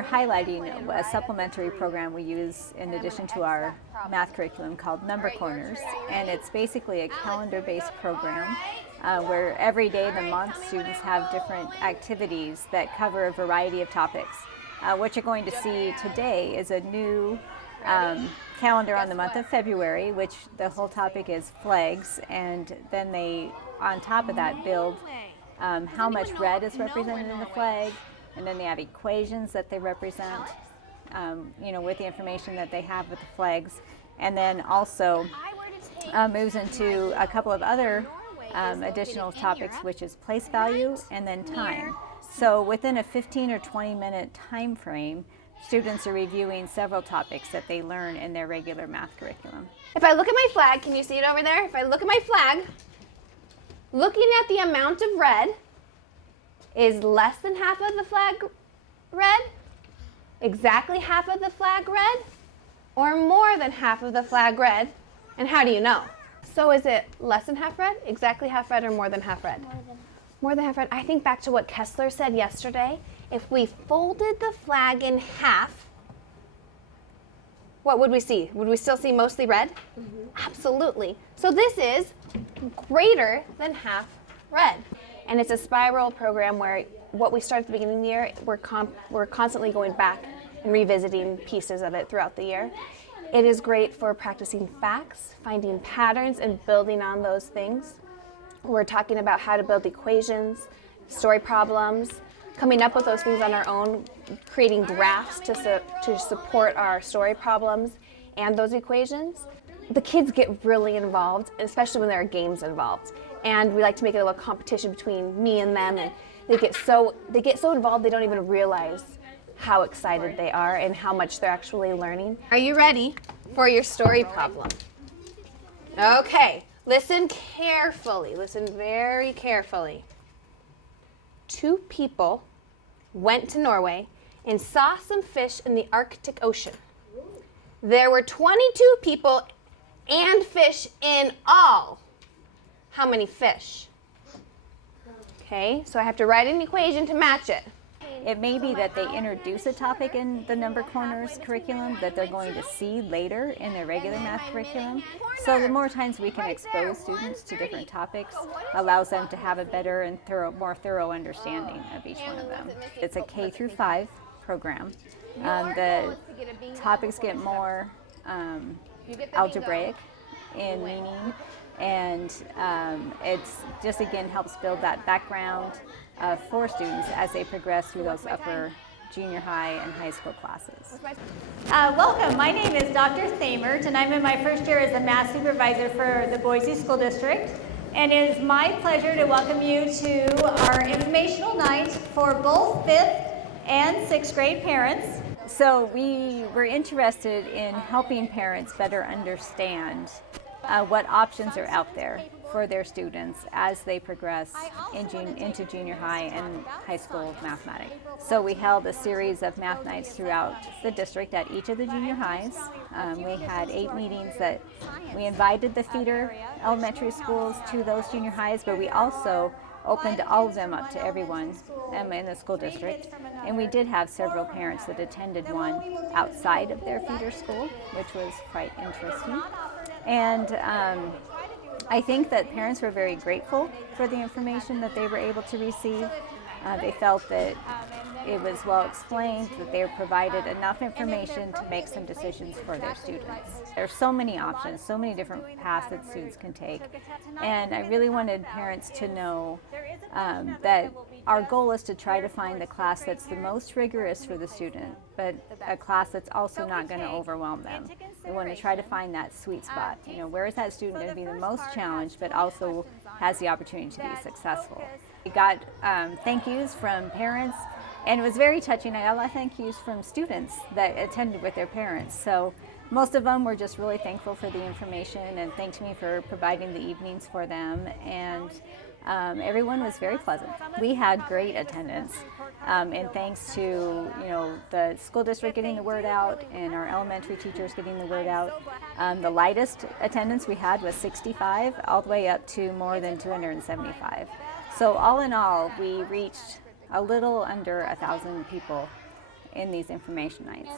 we're highlighting a supplementary program we use in addition to our math curriculum called Number Corners, and it's basically a calendar-based program where every day of the month students have different activities that cover a variety of topics. What you're going to see today is a new calendar on the month of February, which the whole topic is flags, and then they, on top of that, build how much red is represented in the flag, and then they have equations that they represent, with the information that they have with the flags, and then also moves into a couple of other additional topics, which is place value and then time. So within a 15 or 20 minute time frame, students are reviewing several topics that they learn in their regular math curriculum. If I look at my flag, can you see it over there? If I look at my flag, looking at the amount of red, is less than half of the flag red, exactly half of the flag red, or more than half of the flag red? And how do you know? So is it less than half red, exactly half red, or more than half red? More than half red. I think back to what Kessler said yesterday. If we folded the flag in half, what would we see? Would we still see mostly red? Mm-hmm. Absolutely. So this is greater than half red. And it's a spiral program where what we start at the beginning of the year, we're constantly going back and revisiting pieces of it throughout the year. It is great for practicing facts, finding patterns, and building on those things. We're talking about how to build equations, story problems, coming up with those things on our own, creating graphs to support our story problems and those equations. The kids get really involved, especially when there are games involved. And we like to make it a little competition between me and them, and they get so involved they don't even realize how excited they are and how much they're actually learning. Are you ready for your story problem? Okay, listen carefully, listen very carefully. 2 people went to Norway and saw some fish in the Arctic Ocean. There were 22 people and fish in all. How many fish? Okay, so I have to write an equation to match it. It may be that they introduce a topic in the Number Corners curriculum that they're going to see later in their regular math curriculum. So the more times we can expose students to different topics allows them to have a better and more thorough understanding of each one of them. It's a K through 5 program. The topics get more algebraic in meaning, and it's just, again, helps build that background for students as they progress through those upper junior high and high school classes. Welcome, my name is Dr. Thaemert, and I'm in my first year as a math supervisor for the Boise School District. And it is my pleasure to welcome you to our informational night for both 5th and 6th grade parents. So we were interested in helping parents better understand what options are out there for their students as they progress into junior high and high school mathematics. So we held a series of math nights throughout the district at each of the junior highs. We had 8 meetings that we invited the feeder elementary schools to those junior highs, but we also opened all of them up to everyone in the school district. And we did have several parents that attended one outside of their feeder school, which was quite interesting. And I think that parents were very grateful for the information that they were able to receive. They felt that it was well explained, that they were provided enough information to make some decisions for their students. There's so many options, so many different paths that students can take. And I really wanted parents to know that our goal is to try to find the class that's the most rigorous for the student, but a class that's also not going to overwhelm them. We want to try to find that sweet spot. Where is that student going to be the most challenged, but also has the opportunity to be successful? We got thank yous from parents, and it was very touching. I got a lot of thank yous from students that attended with their parents. So most of them were just really thankful for the information and thanked me for providing the evenings for them. And everyone was very pleasant. We had great attendance, and thanks to the school district getting the word out and our elementary teachers getting the word out, the lightest attendance we had was 65, all the way up to more than 275. So all in all, we reached a little under 1,000 people in these information nights.